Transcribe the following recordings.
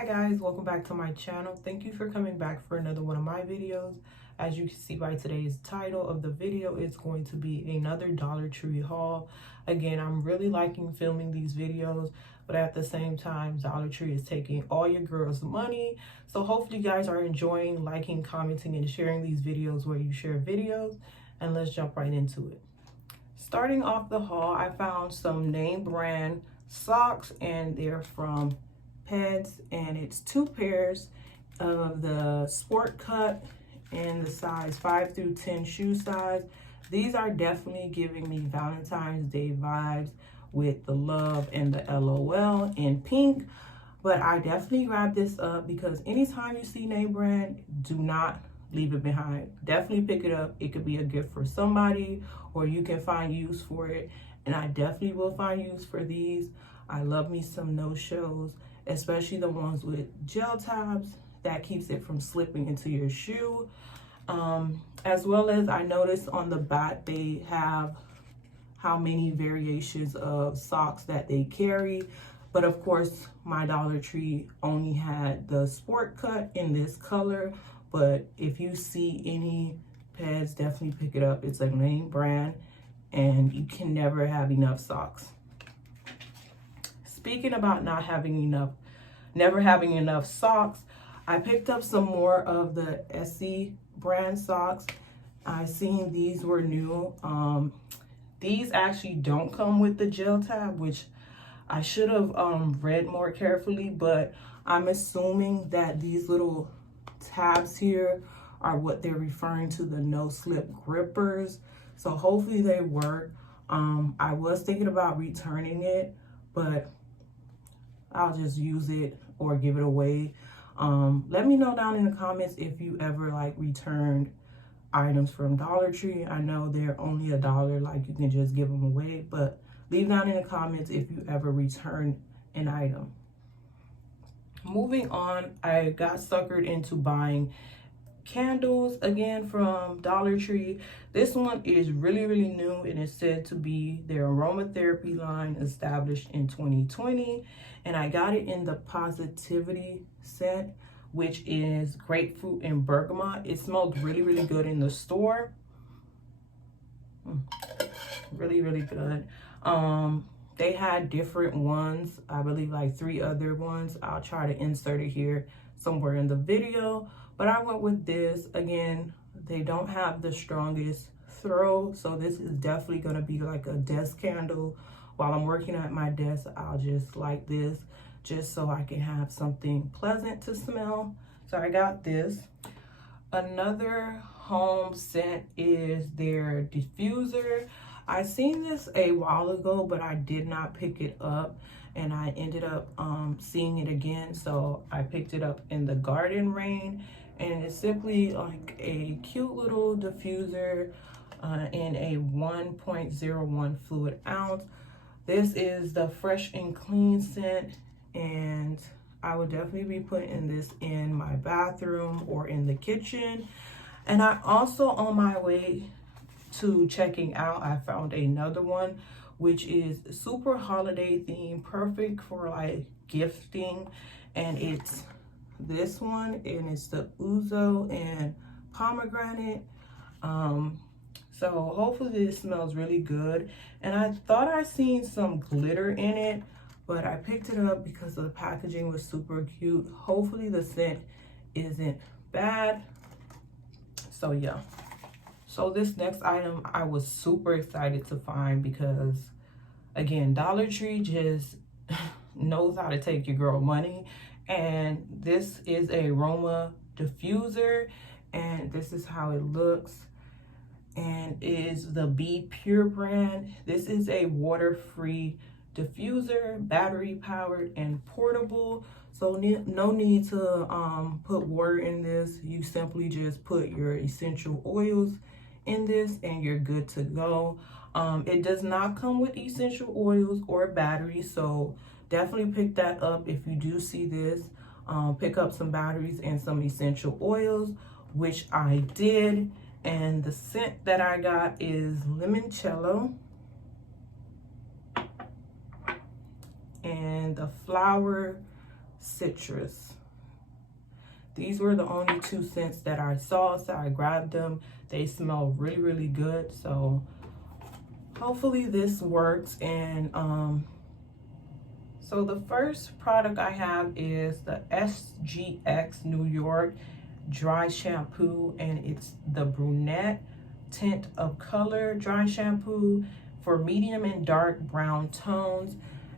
Hi guys, welcome back to my channel. Thank you for coming back for another one of my videos. As you can see by today's title of the video, it's going to be another Dollar Tree haul. Again, I'm really liking filming these videos, but at the same time, Dollar Tree is taking all your girls' money. So hopefully you guys are enjoying, liking, commenting, and sharing these videos where you share videos. And let's jump right into it. Starting off the haul, I found some name brand socks, and they're from Peds, and it's 2 pairs of the sport cut and the size 5 through 10 shoe size. These are definitely giving me Valentine's Day vibes with the love and the LOL in pink, but I definitely grabbed this up because anytime you see name brand, do not leave it behind. Definitely pick it up. It could be a gift for somebody, or you can find use for it, and I definitely will find use for these. I love me some no-shows, especially the ones with gel tabs that keeps it from slipping into your shoe. As well as I noticed on the back they have how many variations of socks that they carry, but of course my Dollar Tree only had the sport cut in this color. But if you see any Peds, definitely pick it up. It's a name brand and you can never have enough socks. Speaking about never having enough socks, I picked up some more of the SE brand socks. I seen these were new. These actually don't come with the gel tab, which I should have read more carefully, but I'm assuming that these little tabs here are what they're referring to, the no slip grippers. So hopefully they work. I was thinking about returning it, but I'll just use it or give it away. Let me know down in the comments if you ever like returned items from Dollar Tree. I know they're only $1, like you can just give them away, but leave down in the comments if you ever return an item. Moving on, I got suckered into buying candles again from Dollar Tree. This one is really new, and it's said to be their aromatherapy line established in 2020, and I got it in the Positivity scent, which is grapefruit and bergamot. It smelled really good in the store. Really good. They had different ones, I believe like 3 other ones. I'll try to insert it here somewhere in the video, but I went with this. Again, they don't have the strongest throw, so this is definitely going to be like a desk candle. While I'm working at my desk, I'll just light this just so I can have something pleasant to smell. So I got this. Another home scent is their diffuser. I seen this a while ago, but I did not pick it up, and I ended up seeing it again, so I picked it up in the Garden Rain, and it's simply like a cute little diffuser in a 1.01 fluid ounce. This is the Fresh and Clean scent, and I would definitely be putting this in my bathroom or in the kitchen. And I also, on my way to checking out, I found another one which is super holiday themed, perfect for like gifting, and it's this one, and it's the Ouzo and pomegranate. So hopefully this smells really good, and I thought I seen some glitter in it, but I picked it up because the packaging was super cute. Hopefully the scent isn't bad. So yeah. So this next item I was super excited to find because, again, Dollar Tree just knows how to take your girl money. And this is a Aroma Diffuser, and this is how it looks. And is the Be Pure brand. This is a water-free diffuser, battery powered and portable. So no need to put water in this. You simply just put your essential oils in this and you're good to go. It does not come with essential oils or batteries, so definitely pick that up if you do see this. Pick up some batteries and some essential oils, which I did. And the scent that I got is limoncello, and the flower citrus. These were the only two scents that I saw, so I grabbed them. They smell really, really good. So hopefully this works. And so the first product I have is the SGX New York Dry Shampoo, and it's the brunette tint of color dry shampoo for medium and dark brown tones.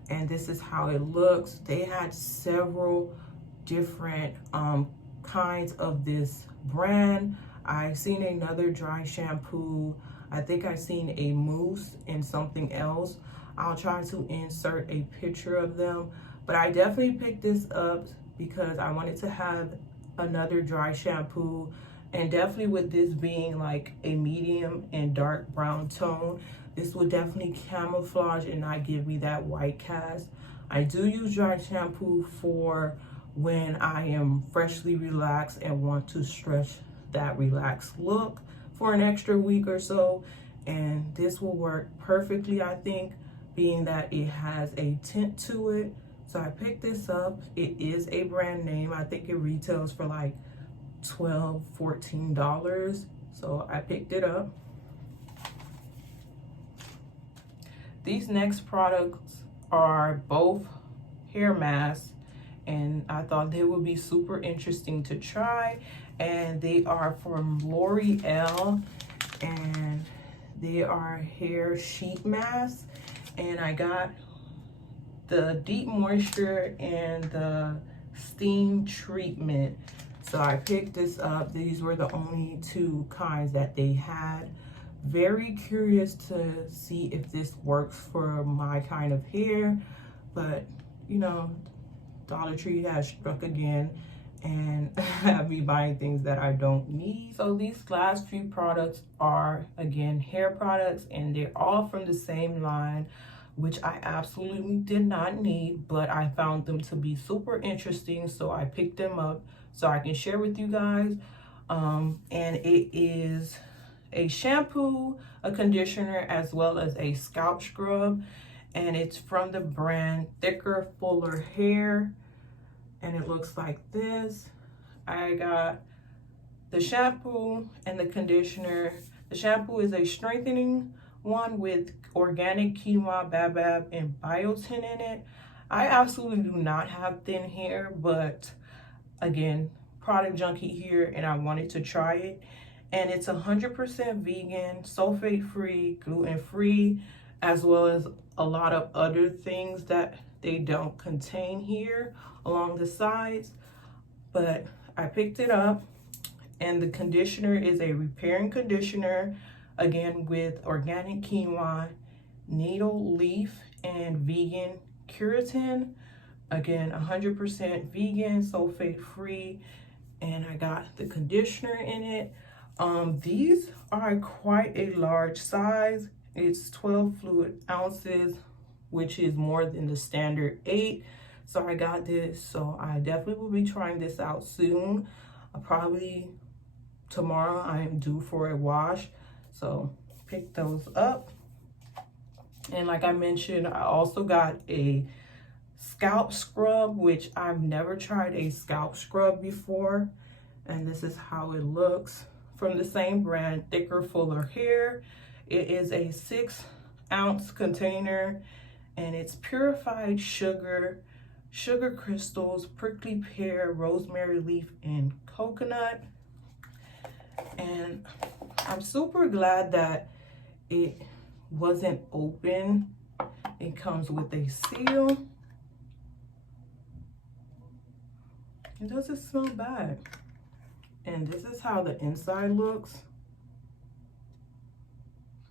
And this is how it looks. They had several different kinds of this brand. I've seen another dry shampoo. I think I've seen a mousse and something else. I'll try to insert a picture of them, but I definitely picked this up because I wanted to have another dry shampoo, and definitely with this being like a medium and dark brown tone, this will definitely camouflage and not give me that white cast. I do use dry shampoo for when I am freshly relaxed and want to stretch that relaxed look for an extra week or so, and this will work perfectly, I think, being that it has a tint to it. So I picked this up. It is a brand name. I think it retails for like $12, $14. So I picked it up. These next products are both hair masks, and I thought they would be super interesting to try. And they are from LOreal, and they are hair sheet masks. And I got the deep moisture and the steam treatment. So I picked this up. These were the only two kinds that they had. Very curious to see if this works for my kind of hair, but you know, Dollar Tree has struck again and have me buying things that I don't need. So these last few products are, again, hair products, and they're all from the same line, which I absolutely did not need, but I found them to be super interesting, so I picked them up so I can share with you guys. And it is a shampoo, a conditioner, as well as a scalp scrub, and it's from the brand Thicker Fuller Hair, and it looks like this. I got the shampoo and the conditioner. The shampoo is a strengthening one with organic quinoa, baobab, and biotin in it. I absolutely do not have thin hair, but again, product junkie here, and I wanted to try it. And it's 100% vegan, sulfate-free, gluten-free, as well as a lot of other things that they don't contain here along the sides. But I picked it up, and the conditioner is a repairing conditioner, again with organic quinoa, needle leaf, and vegan keratin. Again, 100% vegan, sulfate-free, and I got the conditioner in it. These are quite a large size. It's 12 fluid ounces, which is more than the standard 8. So I got this, so I definitely will be trying this out soon. Probably tomorrow I am due for a wash, so pick those up. And like I mentioned, I also got a scalp scrub, which I've never tried a scalp scrub before, and this is how it looks. From the same brand, Thicker Fuller Hair. It is a 6-ounce container, and it's purified sugar, sugar crystals, prickly pear, rosemary leaf, and coconut. And I'm super glad that it wasn't open. It comes with a seal. It doesn't smell bad. And this is how the inside looks.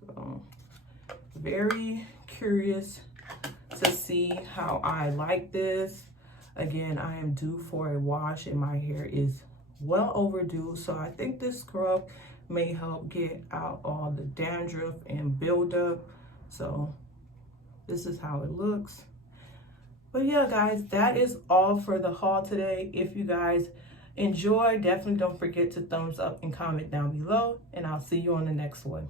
So, very curious to see how I like this. Again, I am due for a wash, and my hair is well overdue. So I think this scrub may help get out all the dandruff and buildup. So this is how it looks. But yeah, guys, that is all for the haul today. If you guys enjoy, definitely don't forget to thumbs up and comment down below, and I'll see you on the next one.